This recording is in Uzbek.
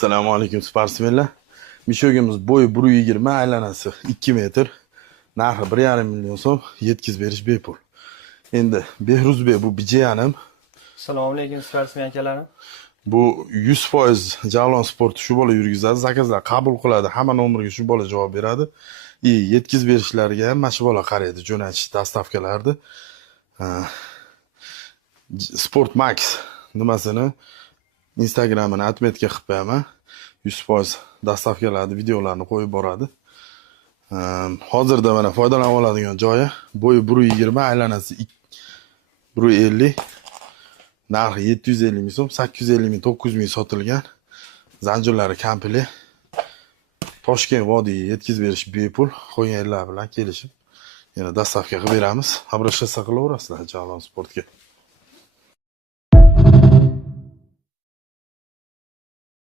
Assalomu alaykum sportsmenlar. Mishogimiz bo'yi 120, aylanasi 2 metr. Narxi 1,5 million so'm, yetkazib berish bepul. Endi Behruzbek bu bijiyanim. Assalomu alaykum sportsmen akalarim. Bu 100% Javlon sporti shu bola yurgizadi, zakazlar qabul qiladi, hamma nomerga shu bola javob beradi. Yetkazib berishlariga ham mana shu bola qaraydi, jo'natish dastavkalarni. Sport Max nimasini Instagramini atmetga qilib qo'yaman. 100% dastavkalarni, videolarni qo'yib boradi. Hozirda mana foydalanib oladigan joyi bo'yi 120, aylanasi 150. Narxi 750 ming so'm, 850 ming, 900 ming sotilgan. Zanjirlari komplet. Toshkent vodiyi yetkazib berish bepul. Qo'yganlar bilan kelishib yana dastavka qilib beramiz. Обращаться qilaverasizlar Javlon sportga.